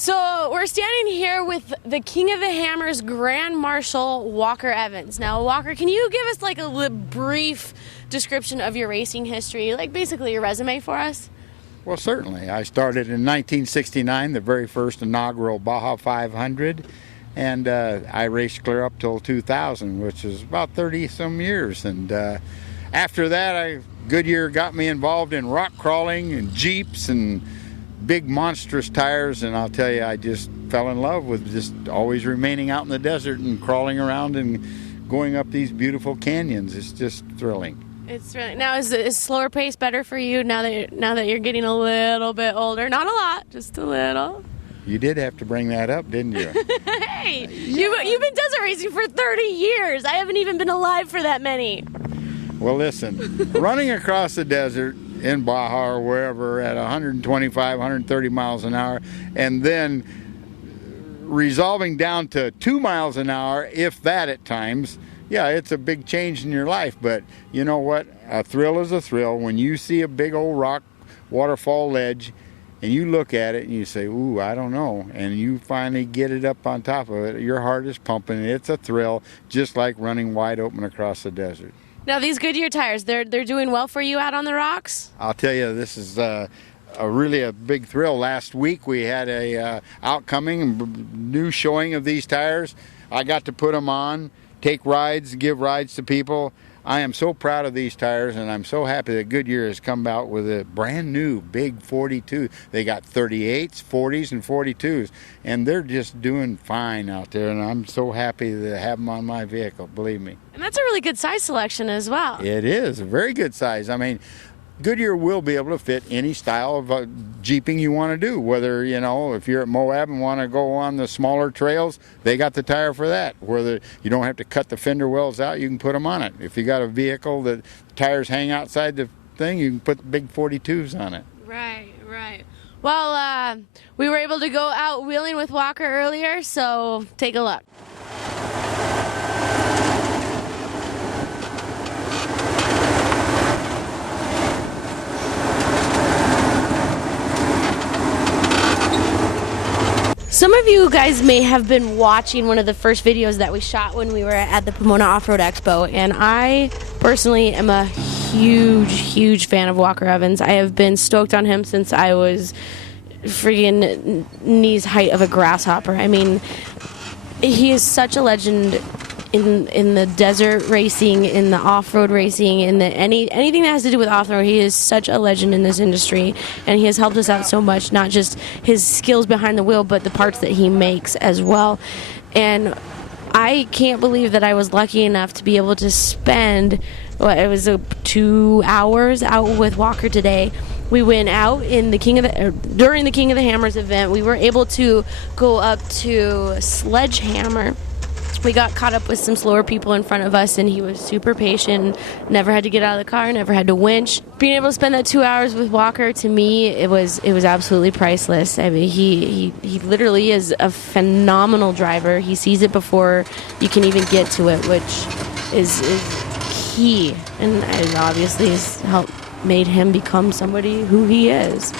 So we're standing here with the King of the Hammers, Grand Marshal Walker Evans. Now, Walker, can you give us like a brief description of your racing history, like basically your resume for us? Well, certainly. I started in 1969, the very first inaugural Baja 500, and I raced clear up till 2000, which is about 30-some years. And after that, Goodyear got me involved in rock crawling and Jeeps and big monstrous tires, and I'll tell you, I just fell in love with just always remaining out in the desert and crawling around and going up these beautiful canyons. It's just thrilling. It's really, now is slower pace better for you now that you're getting a little bit older? Not a lot, just a little. You did have to bring that up, didn't you? Hey, you've been desert racing for 30 years. I haven't even been alive for that many. Well, listen, running across the desert in Baja or wherever at 125, 130 miles an hour, and then resolving down to 2 miles an hour, if that at times, yeah, it's a big change in your life. But you know what? A thrill is a thrill. When you see a big old rock waterfall ledge and you look at it and you say, ooh, I don't know, and you finally get it up on top of it, your heart is pumping. It's a thrill, just like running wide open across the desert. Now, these Goodyear tires, they're doing well for you out on the rocks? I'll tell you, this is really a big thrill. Last week we had a outcoming new showing of these tires. I got to put them on, take rides, give rides to people. I am so proud of these tires, and I'm so happy that Goodyear has come out with a brand new big 42. They got 38s, 40s, and 42s, and they're just doing fine out there, and I'm so happy to have them on my vehicle, believe me. And that's a really good size selection as well. It is a very good size. I mean, Goodyear will be able to fit any style of jeeping you want to do. Whether, you know, if you're at Moab and want to go on the smaller trails, they got the tire for that. Whether you don't have to cut the fender wells out, you can put them on it. If you got a vehicle that the tires hang outside the thing, you can put the big 42s on it. Right, right. Well, we were able to go out wheeling with Walker earlier, so take a look. Some of you guys may have been watching one of the first videos that we shot when we were at the Pomona Off-Road Expo, and I personally am a huge fan of Walker Evans. I have been stoked on him since I was friggin' knees height of a grasshopper. I mean, he is such a legend in the desert racing, in the off-road racing, in the anything that has to do with off-road. He is such a legend in this industry, and he has helped us out so much, not just his skills behind the wheel, but the parts that he makes as well. And I can't believe that I was lucky enough to be able to spend, it was 2 hours out with Walker today. We went out in during the King of the Hammers event. We were able to go up to Sledgehammer. We got caught up with some slower people in front of us, and he was super patient, never had to get out of the car, never had to winch. Being able to spend that 2 hours with Walker, to me, it was absolutely priceless. I mean, he literally is a phenomenal driver. He sees it before you can even get to it, which is key, and it obviously has helped made him become somebody who he is.